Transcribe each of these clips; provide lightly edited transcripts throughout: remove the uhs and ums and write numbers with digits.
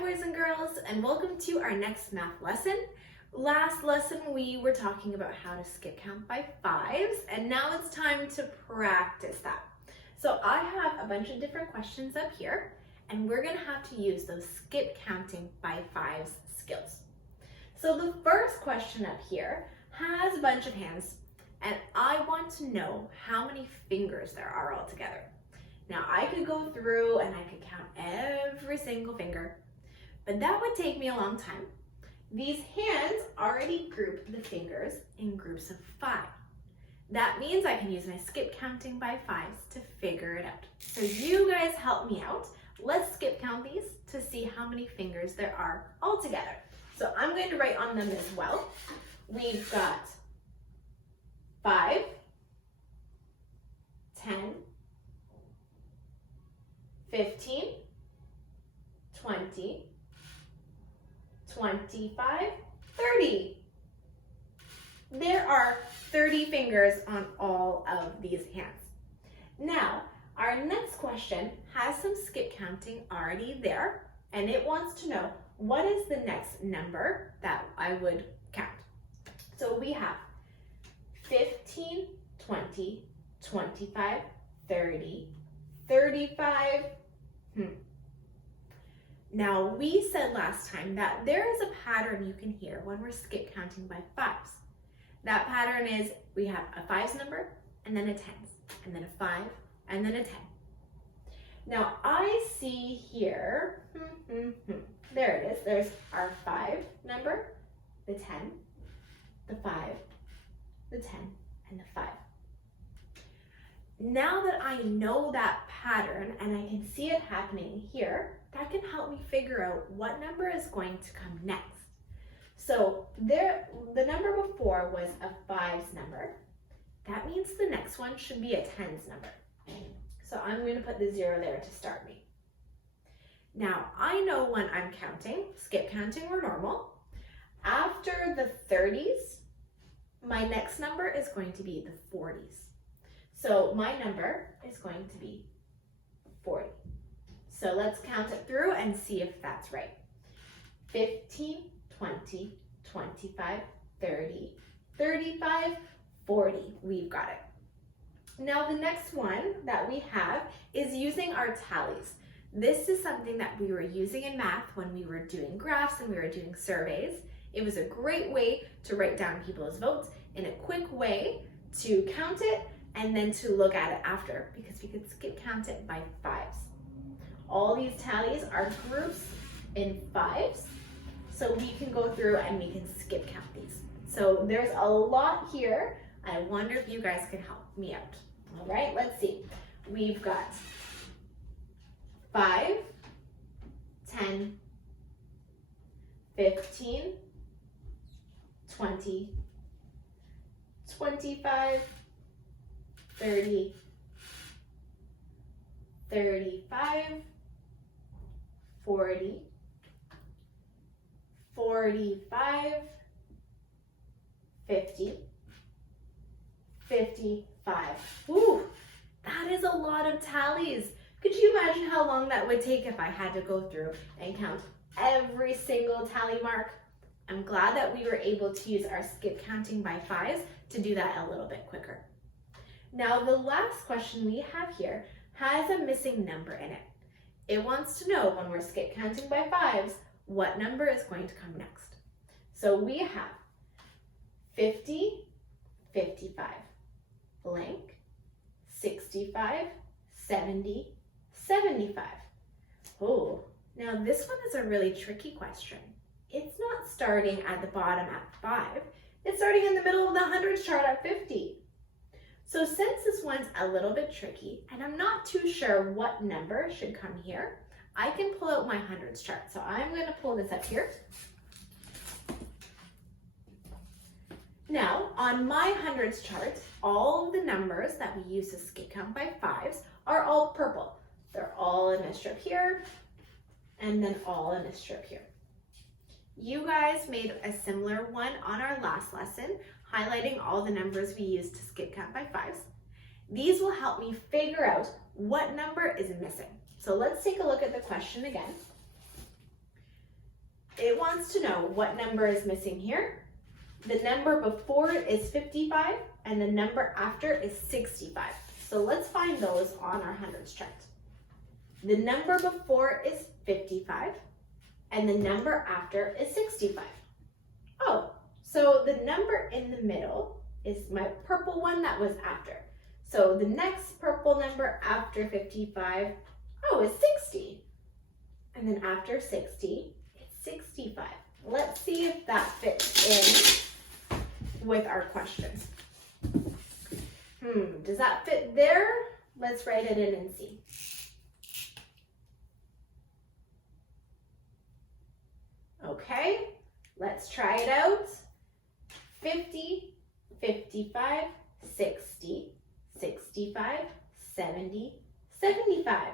boys and girls, and welcome to our next math lesson. Last lesson we were talking about how to skip count by fives, and now it's time to practice that. So I have a bunch of different questions up here, and we're gonna have to use those skip counting by fives skills. So the first question up here has a bunch of hands, and I want to know how many fingers there are altogether. Now I could go through and I could count every single finger, but that would take me a long time. These hands already group the fingers in groups of 5. That means I can use my skip counting by fives to figure it out. So you guys help me out. Let's skip count these to see how many fingers there are altogether. So I'm going to write on them as well. We've got 5, 10, 15, 20, 25, 30. There are 30 fingers on all of these hands. Now, our next question has some skip counting already there, and it wants to know what is the next number that I would count. So we have 15, 20, 25, 30, 35. Now, we said last time that there is a pattern you can hear when we're skip counting by fives. That pattern is we have a fives number, and then a tens, and then a 5, and then a 10. Now, I see here, there it is. There's our 5 number, the 10, the 5, the 10, and the 5. Now that I know that pattern and I can see it happening here, that can help me figure out what number is going to come next. So the number before was a fives number. That means the next one should be a tens number. So I'm going to put the 0 there to start me. Now I know when I'm counting, skip counting or normal, after the 30s, my next number is going to be the 40s. So my number is going to be 40. So let's count it through and see if that's right. 15, 20, 25, 30, 35, 40. We've got it. Now the next one that we have is using our tallies. This is something that we were using in math when we were doing graphs and we were doing surveys. It was a great way to write down people's votes in a quick way to count it and then to look at it after, because we could skip count it by fives. All these tallies are groups in fives, so we can go through and we can skip count these. So there's a lot here. I wonder if you guys can help me out. All right, let's see. We've got 5, 10, 15, 20, 25, 30, 35, 40, 45, 50, 55. Ooh, that is a lot of tallies. Could you imagine how long that would take if I had to go through and count every single tally mark? I'm glad that we were able to use our skip counting by fives to do that a little bit quicker. Now, the last question we have here has a missing number in it. It wants to know when we're skip counting by fives, what number is going to come next. So we have 50, 55, blank, 65, 70, 75. Oh, now this one is a really tricky question. It's not starting at the bottom at 5. It's starting in the middle of the hundreds chart at 50. So since this one's a little bit tricky and I'm not too sure what number should come here, I can pull out my hundreds chart. So I'm going to pull this up here. Now, on my hundreds chart, all of the numbers that we use to skip count by fives are all purple. They're all in a strip here, and then all in a strip here. You guys made a similar one on our last lesson, highlighting all the numbers we use to skip count by fives. These will help me figure out what number is missing. So let's take a look at the question again. wants to know what number is missing here? The number before it is 55 and the number after is 65. So let's find those on our hundreds chart. The number before is 55 and the number after is 65. Oh, so the number in the middle is my purple one that was after. So the next purple number after 55, oh, is 60. And then after 60, it's 65. Let's see if that fits in with our question. Does that fit there? Let's write it in and see. Okay, let's try it out. 50, 55, 60, 65, 70, 75.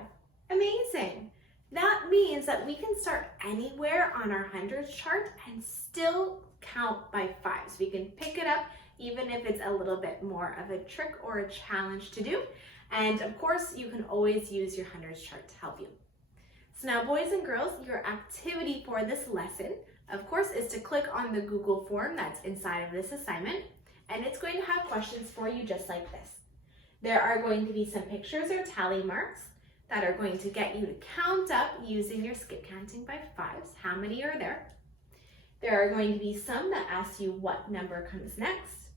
Amazing. That means that we can start anywhere on our hundreds chart and still count by fives. We can pick it up even if it's a little bit more of a trick or a challenge to do. And of course, you can always use your hundreds chart to help you. So now, boys and girls, your activity for this lesson, of course, is to click on the Google form that's inside of this assignment, and it's going to have questions for you just like this. There are going to be some pictures or tally marks that are going to get you to count up using your skip counting by fives. How many are there? There are going to be some that ask you what number comes next,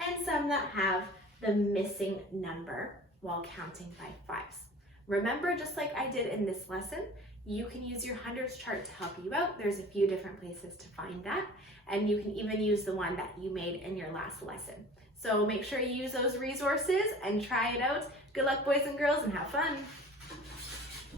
and some that have the missing number while counting by fives. Remember, just like I did in this lesson, you can use your hundreds chart to help you out. There's a few different places to find that, and you can even use the one that you made in your last lesson. So make sure you use those resources and try it out. Good luck, boys and girls, and have fun.